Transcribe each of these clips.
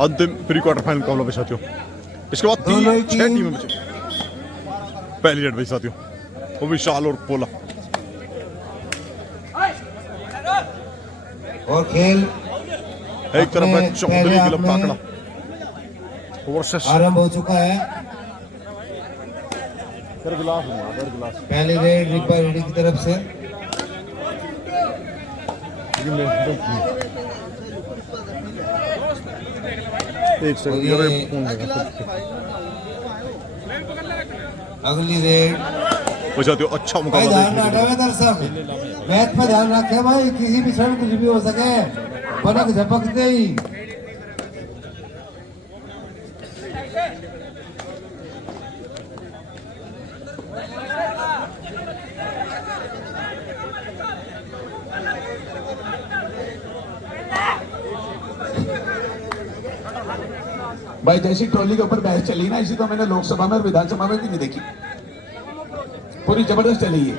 अंतिम pre quarter final का मुकाबला साथियों। इसके बाद 6 टीमें बची। पहली रेड भाई साथियों, वो विशाल और पोला। और खेल एक तरफ है चौधरी क्लब काकड़ा वर्सेस आरंभ हो चुका है। पहले रेड रिपर रेडी की तरफ से एक सेकंड अगली रेड। साथियों अच्छा मुकाबला दर्शक मैच में ध्यान रखे भाई, किसी भी क्षण कुछ भी हो सके, पलक झपकते ही। भाई जैसी ट्रॉली के ऊपर बहस चली ना, इसी तो मैंने लोकसभा में और विधानसभा में भी नहीं देखी। पूरी जबरदस्त चली है।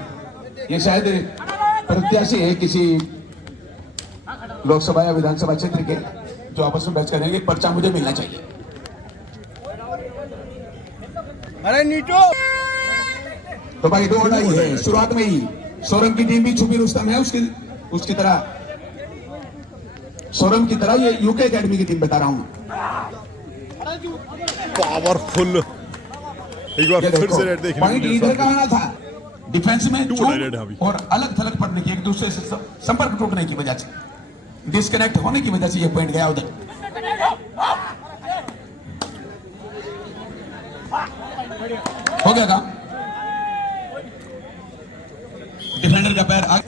ये शायद प्रत्याशी है किसी लोकसभा या विधानसभा क्षेत्र के, जो आपस में बहस करेंगे। पर्चा मुझे मिलना चाहिए। अरे नीटो तो भाई दो लड़ाई है शुरुआत में ही। सोरम की टीम भी छुपी रुस्तम है, उसकी तरह सोरम की तरह ये यूके एकेडमी की टीम बता रहा हूं। पावरफुल एक बार फिर से रेड देखने पॉइंट इधर का आना था, डिफेंस में चूक और अलग थलग पड़ने की, एक दूसरे से संपर्क टूटने की वजह से, डिस्कनेक्ट होने की वजह से ये पॉइंट गया उधर। हो गया काम। डिफेंडर का पैर आगे।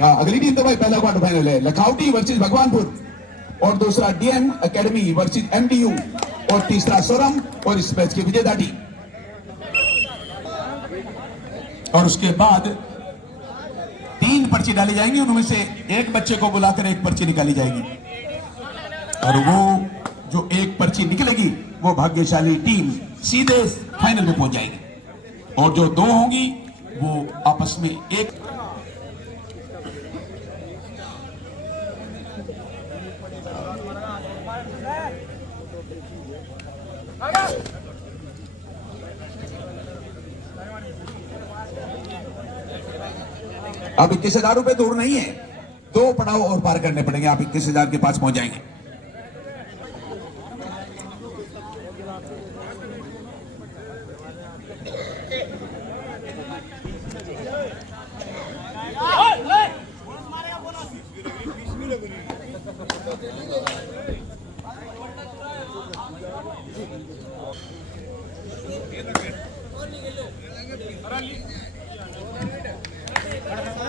हाँ, अगली टीम तो भाई पहला क्वार्टर फाइनल है। लखनऊ वर्सेस भगवानपुर, और दूसरा डीएम एकेडमी वर्सेस एमडीयू, और तीसरा सोरम और इस मैच की विजेता टीम। और उसके बाद 3 पर्ची डाली जाएंगी, उनमें से एक बच्चे को बुलाकर एक पर्ची निकाली जाएगी, और वो जो एक पर्ची निकलेगी वो भाग्यशाली टीम सीधे फाइनल में पहुंच जाएगी, और जो 2 होंगी वो आपस में एक। अब 21,000 रुपए दूर नहीं है, 2 पड़ाव और पार करने पड़ेंगे, आप 21,000 के पास पहुंच जाएंगे।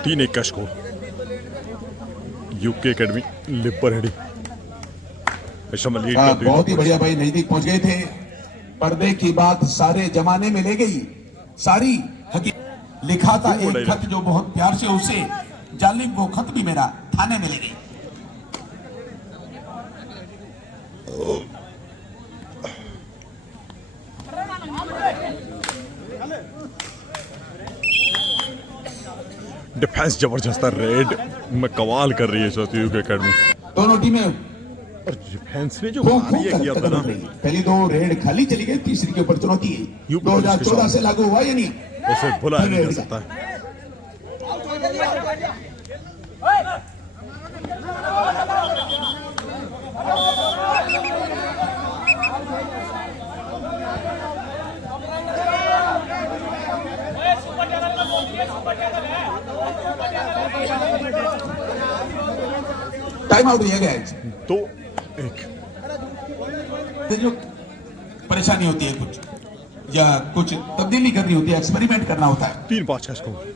तीन एक का स्कोर यूके एकेडमी लिपर हेडी। बहुत ही बढ़िया भाई, नजदीक पहुंच गए थे। पर्दे की बात सारे जमाने में ले गई, सारी हकीकत। लिखा था एक खत जो बहुत प्यार से उसे, जालिम वो खत भी मेरा थाने में ले गई। डिफेंस जबरदस्त, रेड में कमाल कर रही है साथियों यूके एकेडमी। दोनों टीमें और डिफेंस में जो किया था ना, पहली 2 रेड खाली चली गई, तीसरी के ऊपर चुनौती है। 2014 से लागू हुआ या नहीं, उसे भुलाया नहीं जा सकता है। टाइम आउट दिया गया है। 2-1 जो परेशानी होती है कुछ, या कुछ तब्दीली करनी होती है, एक्सपेरिमेंट करना होता है। 3-5 है स्कोर।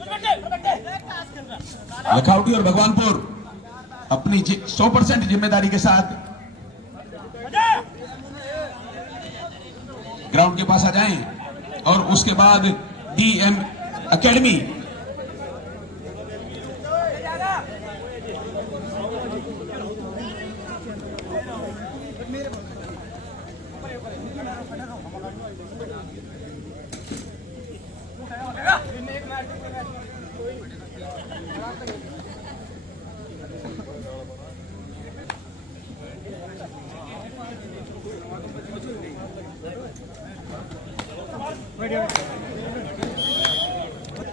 लखनऊ और भगवानपुर अपनी 100% जिम्मेदारी के साथ ग्राउंड के पास आ जाएं, और उसके बाद डीएम एकेडमी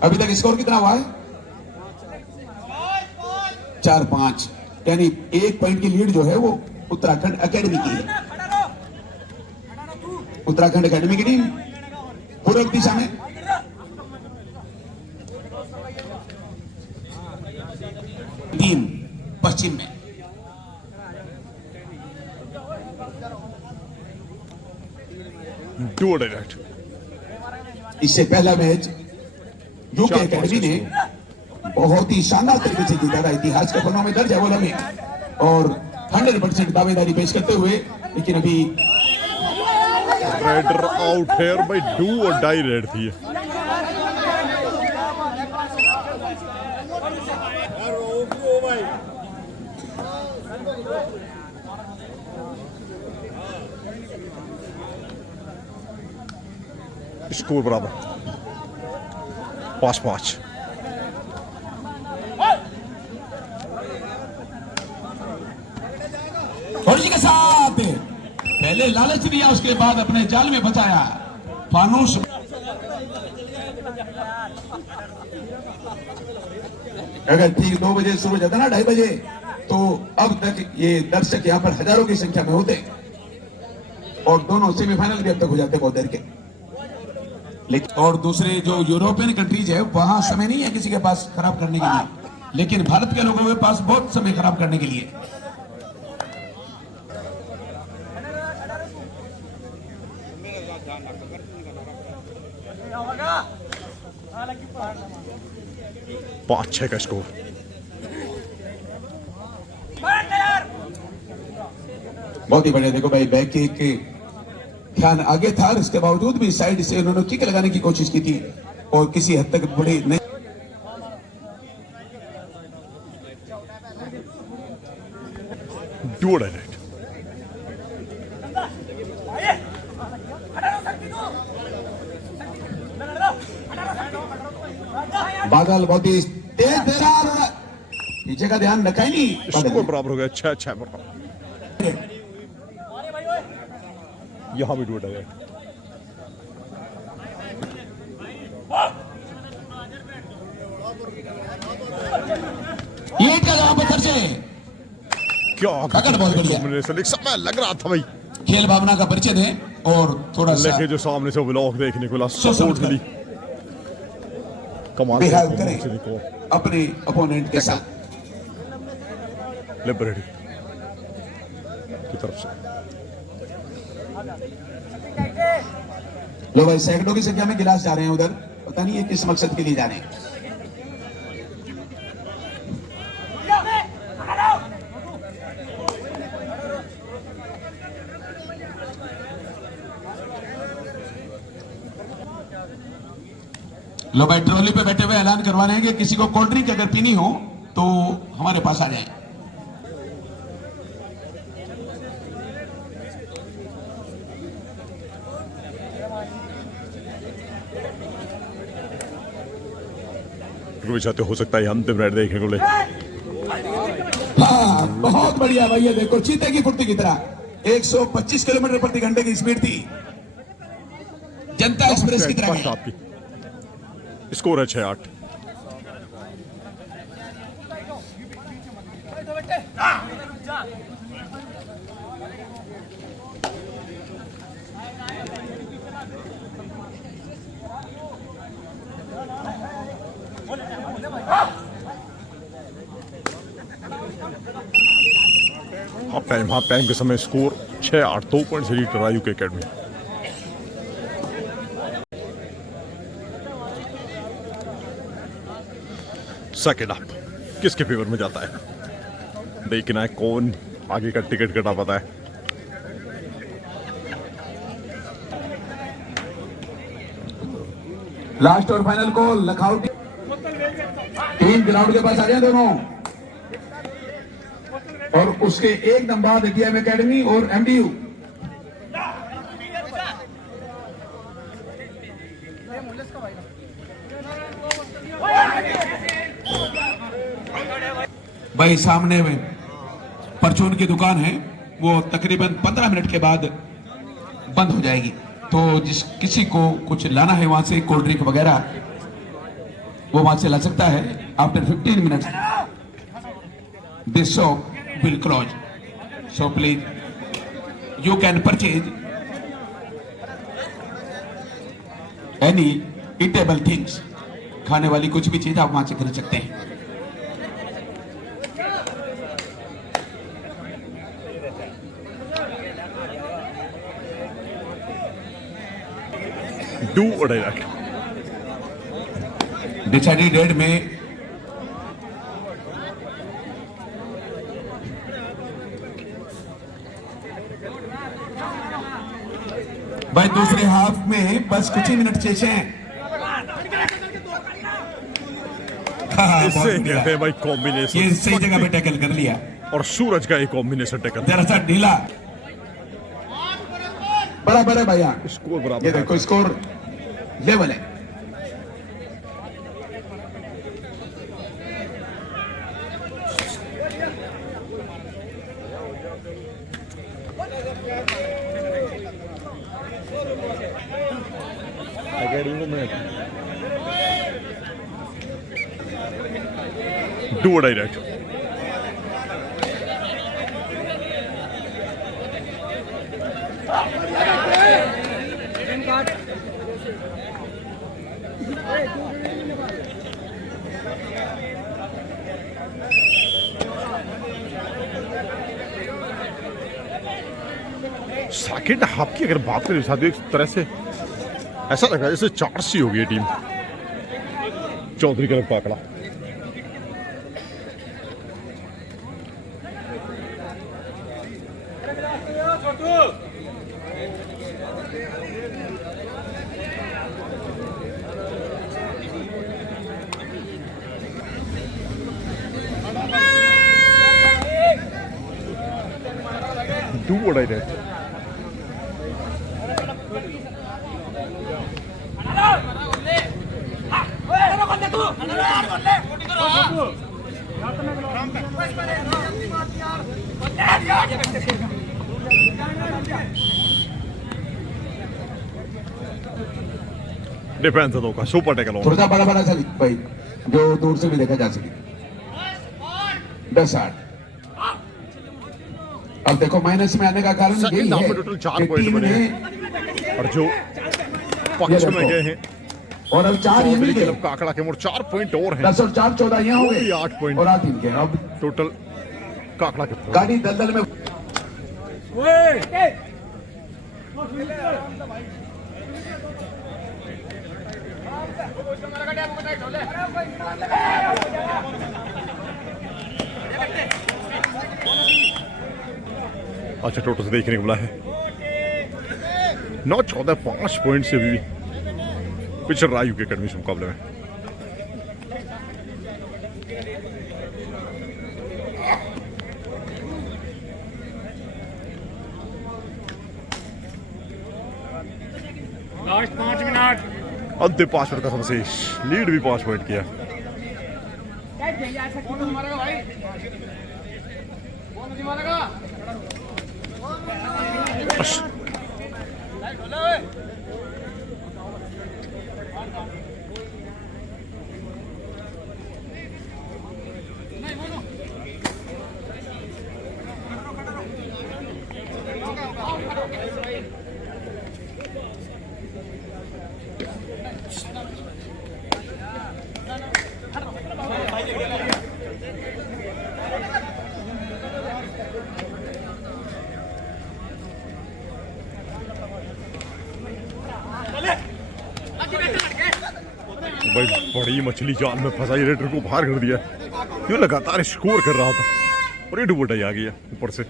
अभी तक स्कोर कितना हुआ है? 4-5, यानी 1 पॉइंट की लीड जो है वो उत्तराखंड एकेडमी की है। उत्तराखंड एकेडमी की टीम पूर्व दिशा में टीम पश्चिम में। Do direct. इससे पहला मैच यूके एकेडमी ने बहुत ही शानदार तरीके से जीता था, इतिहास के पन्नों में दर्ज है वो लम्हे, और 100% दावेदारी पेश करते हुए। लेकिन अभी रेडर आउट हेयर बाय डू और डाई रेड थी। स्कोर बराबर 5-5। और जी के साथ पहले लालच दिया, उसके बाद अपने जाल में बचाया फानूस। अगर ठीक 2 बजे शुरू हो जाता ना 2:30 बजे, तो अब तक ये दर्शक यहाँ पर हजारों की संख्या में होते और दोनों सेमीफाइनल भी अब तक हो जाते बहुत देर के। लेकिन और दूसरे जो यूरोपियन कंट्रीज है वहां समय नहीं है किसी के पास खराब करने के लिए, लेकिन भारत के लोगों के पास बहुत समय खराब करने के लिए। पाँच 6 का स्कोर। बहुत ही बढ़िया। देखो भाई, बैक किक के ध्यान आगे था, इसके बावजूद भी साइड से उन्होंने किक लगाने की कोशिश की थी और किसी हद तक बड़ी नहीं। Do direct. बादल बहुत ही तेज दे रहा है, पीछे का ध्यान रखा ही नहीं। स्कोर बराबर हो गया 6-6 बराबर। यहां भी डू डायरेक्ट। ये का जवाब पत्थर से क्या पकड़ बहुत बढ़िया। कॉम्बिनेशन, एक समय लग रहा था भाई। खेल भावना का परिचय दें और थोड़ा सा लेके जो सामने से ब्लॉक देखने को मिला, सोच सपोर्ट कर मिली। कमाल बिहेव करें अपने अपोनेंट के साथ। लिबरेटी की तरफ से लो भाई, सैकड़ों की संख्या में गिलास जा रहे हैं उधर, पता नहीं है किस मकसद के लिए जा रहे हैं। लो भाई, ट्रॉली पे बैठे हुए ऐलान करवा रहे हैं कि किसी को कोल्ड ड्रिंक अगर पीनी हो तो हमारे पास आ जाए। चाहते हो सकता है अंतिम राइड देखने को ले। हाँ, बहुत बढ़िया भाई, ये देखो चीते की फुर्ती की तरह 125 किलोमीटर प्रति घंटे की स्पीड थी, जनता एक्सप्रेस की तरह। आपकी स्कोर है 6-8। हाफ टाइम के समय स्कोर 6-8, 2 पॉइंट से lead UK academy. Second half किसके फेवर में जाता है, देखना है कौन आगे का टिकट कटा पाता है। लास्ट और फाइनल को लखनऊ टीम ग्राउंड के पास आ जाए दोनों, और उसके एकदम बाद डीएम एकेडमी और एमडीयू। भाई सामने में परचून की दुकान है, वो तकरीबन 15 मिनट के बाद बंद हो जाएगी, तो जिस किसी को कुछ लाना है वहां से कोल्ड ड्रिंक वगैरह वो वहां से ला सकता है। After 15 minutes this shop will close. So please you can purchase any eatable things, खाने वाली कुछ भी चीज आप वहां से खरीद सकते हैं। डू और डायरेक्ट डिसाइडेड डेट में भाई दूसरे हाफ में बस कुछ ही मिनट शेष हैं। इससे कहते हैं भाई कॉम्बिनेशन। ये सही जगह पे टैकल कर लिया और सूरज का एक कॉम्बिनेशन टैकल। जरा सा ढीला बराबर है भैया। स्कोर बराबर ये देखो स्कोर लेवल है। डू और डायरेक्ट सेकेंड हाफ की अगर बात करें साथियों, एक तरह से ऐसा लग रहा है जैसे 4 सी हो गई टीम। चौधरी का लगता आंकड़ा डू और डायरेक्ट डिफेंस दो का सुपर टैकल थोड़ा सा बड़ा बड़ा सा भाई जो दूर से भी देखा जा सके। 10-8 अब देखो माइनस में आने का कारण यही सेकंड हाफ है में टोटल 4 कि पॉइंट टीम बने ने हैं और जो पक्ष में गए हैं और अब 4 ये मिल चौधरी गए। क्लब काकड़ा के मोड़ 4 पॉइंट और हैं। 10 और 4 14 यहाँ हो वो भी गए 8 पॉइंट और 8 इनके। अब टोटल काकड़ा के। गाड़ी दलदल में अच्छा टोटल से देखने को मिला है 9-14 5 पॉइंट से भी पिछड़ रहा यूके अकेडमी से मुकाबले में। लास्ट 5 मिनट अंतिम 5 मिनट का समय शेष, लीड भी 5 पॉइंट किया। भाई बड़ी मछली जाल में फंसाई, रेडर को बाहर कर दिया। क्यों लगातार स्कोर कर रहा था और ये डुबोटाई आ गया ऊपर से।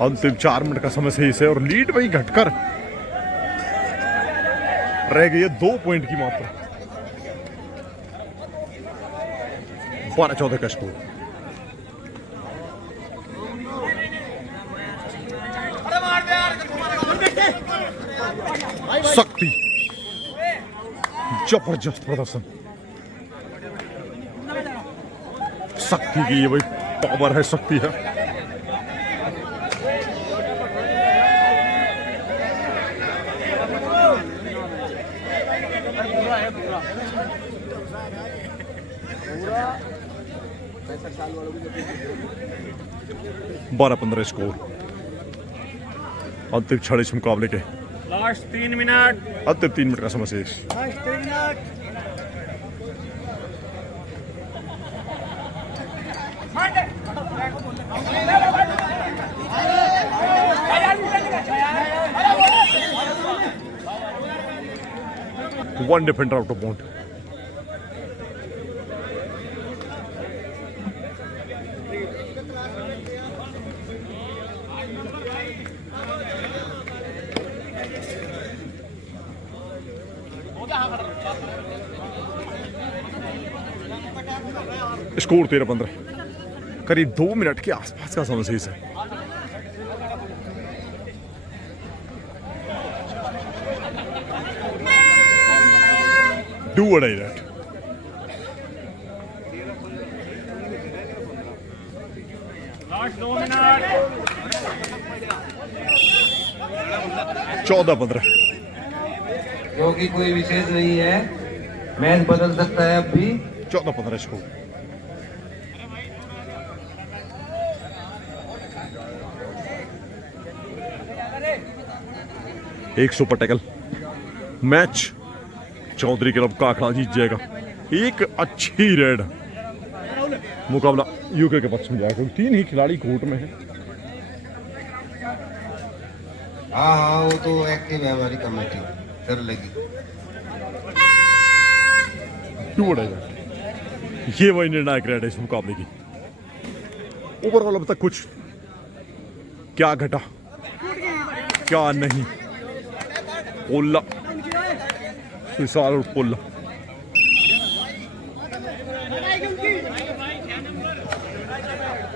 अंतिम 4 मिनट का समय से इसे और लीड वही घटकर रह गई है 2 पॉइंट की मात्रा। 12-14 का स्कोर। शक्ति जबरदस्त प्रदर्शन, शक्ति की ये भाई पावर है, शक्ति है। बारह 15 स्कोर अंतिम क्षण इस मुकाबले के। लास्ट 3 मिनट, अंतिम 3 मिनट का समय शेष। Last 3 minute. One defender out of bound. Score 13-15, करीब 2 मिनट के आसपास का समय शेष है। Do what I did. Last 2 minute. 14-15, क्योंकि कोई विशेष नहीं है, मैच बदल सकता है अब भी। 14-15 स्कोर। एक super tackle, match Chaudhary club का आंकड़ा जीत जाएगा। एक अच्छी रेड, मुकाबला यूके के पक्ष में जाएगा। 3 ही खिलाड़ी कोर्ट में है। हाँ हाँ, वो तो एक्टिव है हमारी कमेटी, कर लेगी। क्यों बढ़ेगा? ये वही निर्णायक रेड है इस मुकाबले की। ओवरऑल अब तक कुछ क्या घटा क्या नहीं, पोल्ला विशाल और पोल्ला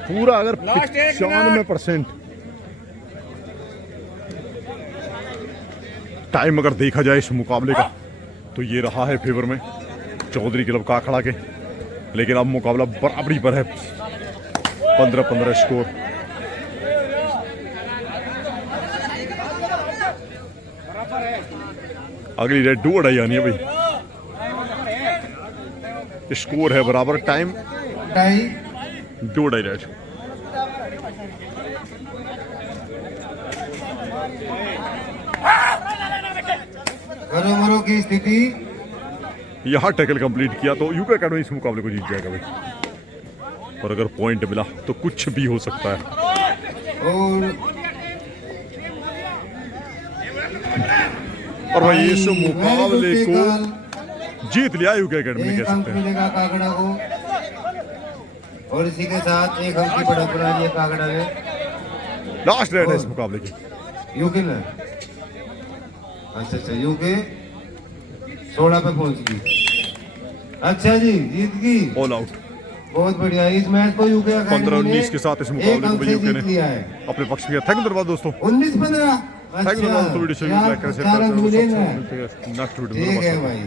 पूरा अगर 95% टाइम अगर देखा जाए इस मुकाबले का तो ये रहा है फेवर में चौधरी क्लब का अखाड़ा के। लेकिन अब मुकाबला बराबरी पर है, 15-15 स्कोर। अगली रेड डू अड़ाई आनी है भाई। स्कोर है बराबर, टाइम डू अड़ाई रेड। करो मरो की स्थिति। यहां टैकल कंप्लीट किया तो यूके अकेडमी इस मुकाबले को जीत जाएगा भाई। और अगर पॉइंट मिला तो कुछ भी हो सकता है। और भाई इस मुकाबले को जीत लिया यूके अकेडमी ने, कह सकते हैं। मिलेगा कागड़ा को, और इसी के साथ एक अंक की बढ़त बना लिया कागड़ा ने। लास्ट रेड है इस मुकाबले की। यूके ने, अच्छा यूके 16 पे पहुंच गई। अच्छा जी, जीत गई, ऑल आउट। बहुत बढ़िया। इस मैच को यूके 15-19 के साथ इस मुकाबले को यूके ने लिया है अपने पक्ष में। थैंक यू धन्यवाद दोस्तों। 19-15। थैंक यू दोस्तों। वीडियो शेयर, लाइक करें, शेयर करें। नेक्स्ट वीडियो में ठीक है भाई।